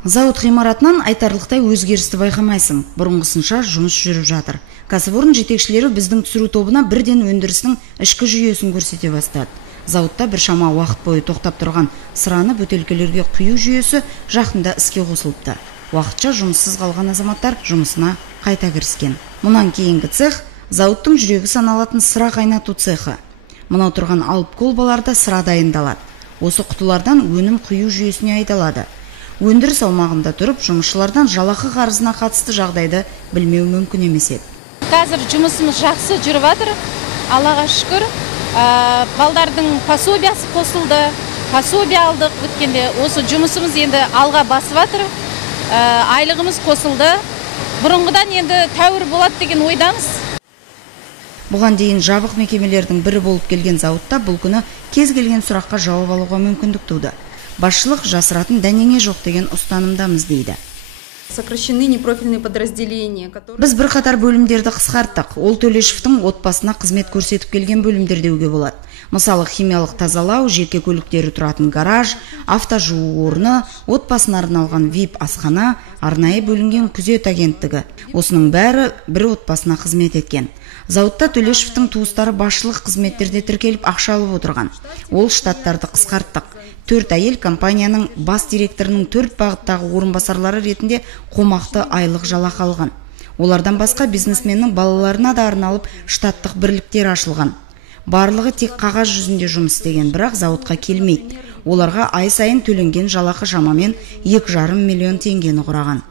Зауыт ғимаратынан айтарлықтай өзгерісті байқамайсың. Бұрынғысынша жұмыс жүріп жатыр. Кәсіпорын жетекшілері біздің түсіру тобына бірден өндірістің ішкі жүйесін көрсете бастады. Зауытта біршама уақыт бойы тоқтап тұрған сыраны бөтелкелерге құю жүйесі жақында іске қосылыпты. Уақытша жұмыссыз қалған азаматтар жұмысына қайта кіріскен. Мұнан кейінгі цех зауыттың жүрегі саналатын сыра қайнату цехы. Мынау тұрған алып колбаларда сыра дайындалады. Осы құтылардан өнім құю жүйесіне айдалады. Өндіріс аумағында тұрып, жұмысшылардан жалақы қарызына қатысты жағдайды білмеу мүмкін емес еді. Қазір жұмысымыз жақсы жүріп жатыр. Аллаға шүкір. Балдардың пособиясы қосылды. Пособия алдық. Өткенде осы жұмысымыз енді алға басып жатыр. Айлығымыз қосылды. Бұрынғыдан енді тәуір болады деген ойдамыз. Бұған дейін жабық мекемелердің бірі болып келген зауытта бұл күні кез келген сұраққа жауап алуға мүмкіндік туды. Басшылық жасыратын дәнеңе жоқ деген ұстанымдамыз дейді. Сокращены непрофильные подразделения, которые... Біз бірқатар бөлімдерді қысқарттық. Ол Төлешевтің отбасына қызмет көрсетіп келген бөлімдер деуге болады. Мысалы, химиялық тазалау, жеке көліктері тұратын гараж, автожуу орны, отбасына арналған VIP асхана, арнайы бөлінген күзет агенттігі. Осының бәрі бір отбасына қызмет еткен. Зауытта Төлешевтің туыстары басшылық қызметтерде тіркеліп ақша алып отырған. Ол штаттарды қысқарттық. 4 әйел компанияның бас директорының 4 бағыттағы орынбасарлары ретінде қомақты айлық жалақы алған. Олардан басқа бизнесменнің балаларына да арналып штаттық бірліктер ашылған. Барлығы тек қағаз жүзінде жұмыс істеген, бірақ зауытқа келмейді. Оларға ай сайын төленген жалақы шамамен 2,5 миллион теңгені құраған.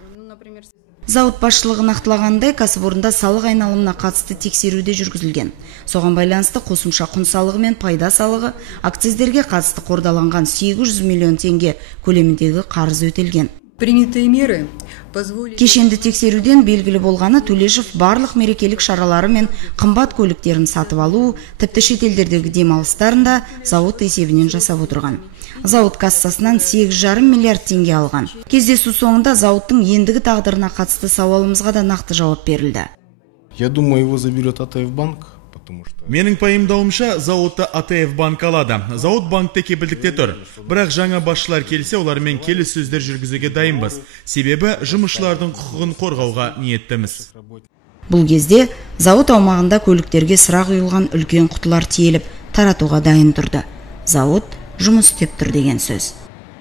Зауыт басшылығы нақтылағандай, кәсіпорында салық айналымына қатысты тексеруде жүргізілген. Соған байланысты қосымша құн салығы мен пайда салығы, акциздерге қатысты қордаланған 800 миллион теңге көлеміндегі қарыз өтелген. Кешенді тексеруден белгілі болғаны, Төлешев барлық мерекелік шаралары мен қымбат көліктерін сатып алу, тіпті шетелдердегі демалыстарында зауыт есебінен жасап отырған. Зауыт кассасынан 8,5 миллиард теңге алған. Кездесу соңында зауыттың ендігі тағдырына қатысты сауалымызға да нақты жауап берілді. Я думаю, его заберет АТФ банк. Менің пайымдауымша, зауытты АТФ банк алады. Зауыт банкте кепілдікте тұр. Бірақ жаңа басшылар келсе, олармен келіссөздер жүргізуге дайынбыз. Себебі жұмысшылардың құқығын қорғауға ниеттіміз. Бұл кезде зауыт аумағында көліктерге сыра құйылған үлкен құтылар тиеліп таратуға дайын тұрды. Зауыт жұмыс істеп тұр деген сөз.